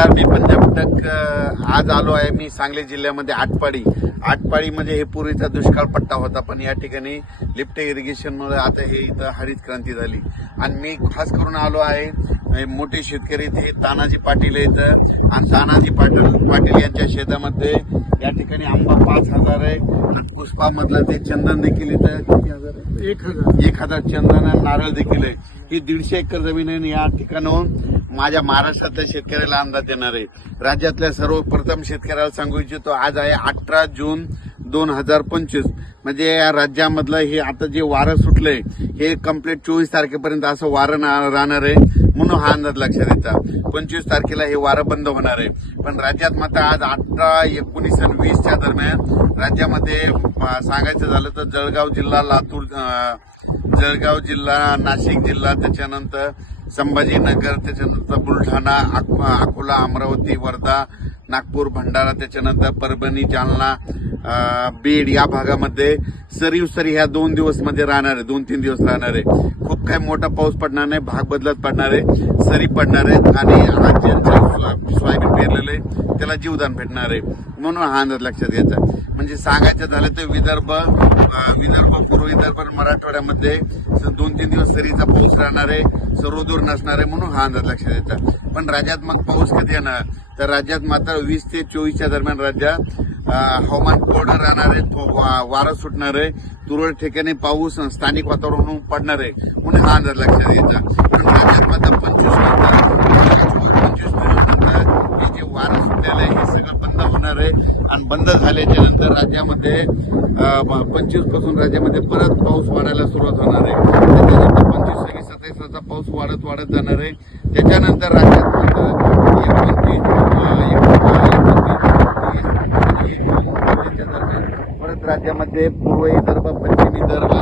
नमस्कार मी पंजाब टक आज आलो आहे मी सांगली जिल्ह्यामध्ये आटपाडी आटपाडी मध्ये म्हणजे हे पूर्वीचा दुष्काळ पट्टा होता पण या ठिकाणी लिफ्ट इरिगेशनमुळे आता हे इथं हरित क्रांती झाली आणि मी खास करून आलो आहे मोठे शेतकरी ते तानाजी पाटील इथं आणि तानाजी पाटील पाटील यांच्या शेतामध्ये या ठिकाणी आंबा पाच हजार आहे मधला ते चंदन देखील इथं किती हजार एक हजार एक हजार चंदन नारळ देखील आहे ही दीडशे एकर जमीन आहे या ठिकाणाहून माझ्या महाराष्ट्रातल्या शेतकऱ्याला अंदाज देणार आहे राज्यातल्या सर्वप्रथम शेतकऱ्याला सांगू इच्छितो आज आहे अठरा जून दोन हजार पंचवीस म्हणजे या राज्यामधलं हे आता जे वारं सुटलंय हे कम्प्लीट चोवीस तारखेपर्यंत असं वारं राहणार आहे म्हणून हा अंदाज लक्षात येतात पंचवीस तारखेला हे वारं बंद होणार आहे पण राज्यात मात्र आज अठरा एकोणीस आणि वीसच्या दरम्यान राज्यामध्ये सांगायचं झालं तर जळगाव जिल्हा लातूर जळगाव जिल्हा नाशिक जिल्हा त्याच्यानंतर संभाजीनगर त्याच्यानंतर बुलढाणा अकोला अमरावती वर्धा नागपूर भंडारा त्याच्यानंतर परभणी जालना बीड या भागामध्ये सरी सरी ह्या दोन दिवस मध्ये राहणार आहे दोन तीन दिवस राहणार आहे खूप काही मोठा पाऊस पडणार नाही भाग बदलत पडणार आहे सरी पडणार आहेत आणि आज ज्यांचं सोयाबीन पेरलेलं आहे त्याला जीवदान भेटणार आहे म्हणून हा अंदाज लक्षात घ्यायचा म्हणजे सांगायचं झालं तर विदर्भ विदर्भ पूर्व विदर्भ मराठवाड्यामध्ये दोन तीन दिवस सरीचा पाऊस राहणार आहे सर्वदूर नसणार आहे म्हणून हा अंदाज लक्षात येतात पण राज्यात मग पाऊस कधी येणार तर राज्यात मात्र वीस ते चोवीसच्या दरम्यान राज्यात हवामान कोरडं राहणार आहे वारं सुटणार आहे तुरळ ठिकाणी पाऊस स्थानिक वातावरण पडणार आहे म्हणून हा अंदाज लक्षात घ्यायचा पण राज्यात मात्र पंचवीस पंचवीस दिवसानंतर हे जे वारं सुटलेलं आहे हे सगळं बंद होणार आहे आणि बंद झाल्याच्या नंतर राज्यामध्ये पंचवीस पासून राज्यामध्ये परत पाऊस वाढायला सुरुवात होणार आहे त्याच्यानंतर पंचवीस सव्वीस सत्तावीस पाऊस वाढत वाढत जाणार आहे त्याच्यानंतर राज्यात राज्यामध्ये पूर्व विदर्भ पश्चिम विदर्भ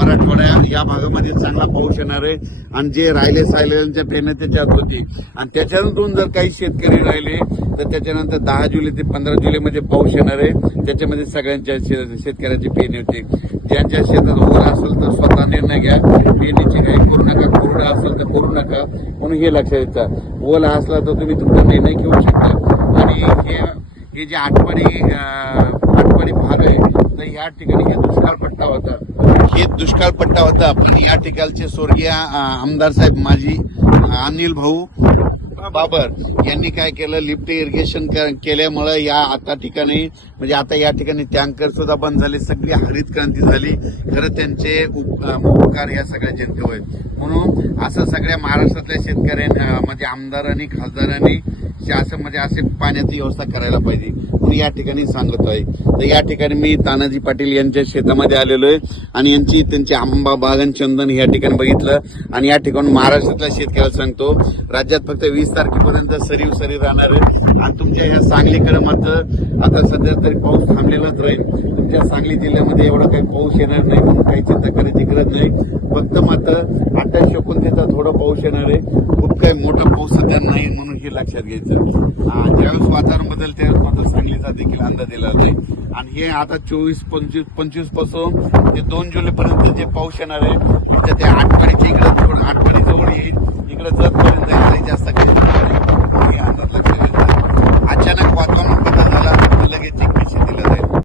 मराठवाड्या या भागामध्ये चांगला पाऊस येणार आहे आणि जे राहिले सायलेच्या फेनं त्याच्यात होती आणि त्याच्यानंतर जर काही शेतकरी राहिले तर त्याच्यानंतर दहा जुलै ते पंधरा जुलैमध्ये पाऊस येणार आहे त्याच्यामध्ये सगळ्यांच्या शेतकऱ्यांची पेरणी होते ज्यांच्या शेतात ओला असेल तर स्वतः निर्णय घ्या पेनीची काही करू नका कोरडा असेल तर करू नका म्हणून हे लक्षात येतं ओला असला तर तुम्ही तुमचा निर्णय घेऊ शकता आणि हे हे जे आठवणी ठिकाणी आहे तर या ठिकाणी हे दुष्काळ पट्टा होता हे दुष्काळ पट्टा होता पण या ठिकाणचे स्वर्गीय आमदार साहेब माजी अनिल भाऊ बाबर यांनी काय केलं लिफ्ट इरिगेशन केल्यामुळं या आता ठिकाणी म्हणजे आता या ठिकाणी टँकर सुद्धा बंद झाले सगळी हरित क्रांती झाली खरं त्यांचे उपकार या सगळ्या जनतेवर म्हणून असं सगळ्या महाराष्ट्रातल्या शेतकऱ्यांनी म्हणजे आमदारांनी खासदारांनी असं म्हणजे असे पाण्याची व्यवस्था करायला पाहिजे मी या ठिकाणी सांगतो आहे तर या ठिकाणी मी तानाजी पाटील यांच्या शेतामध्ये आलेलो आहे आणि यांची त्यांची आंबा बागन चंदन या ठिकाणी बघितलं आणि या ठिकाणी महाराष्ट्रातल्या शेतकऱ्याला सांगतो राज्यात फक्त वीस तारखेपर्यंत सरीव सरी राहणार आहे आणि तुमच्या ह्या सांगलीकडे मात्र आता सध्या तरी पाऊस थांबलेलाच राहील तुमच्या सांगली जिल्ह्यामध्ये एवढा काही पाऊस येणार नाही म्हणून काही चिंता करायची गरज नाही फक्त मात्र अठ्ठावीस एकोणतीसचा थोडा पाऊस येणार आहे खूप काही मोठा पाऊस सध्या नाही म्हणून हे लक्षात घ्यायचं ज्यावेळेस वातावरण बदल त्यावेळेस मात्र सांगलीचा देखील अंदाज दिला जाईल आणि हे आता चोवीस पंचवीस पंचवीस पासून ते दोन जुलै पर्यंत जे पाऊस येणार आहे त्या आठवाडीच्या इकडे आठवाडी जवळ येईल इकडे जर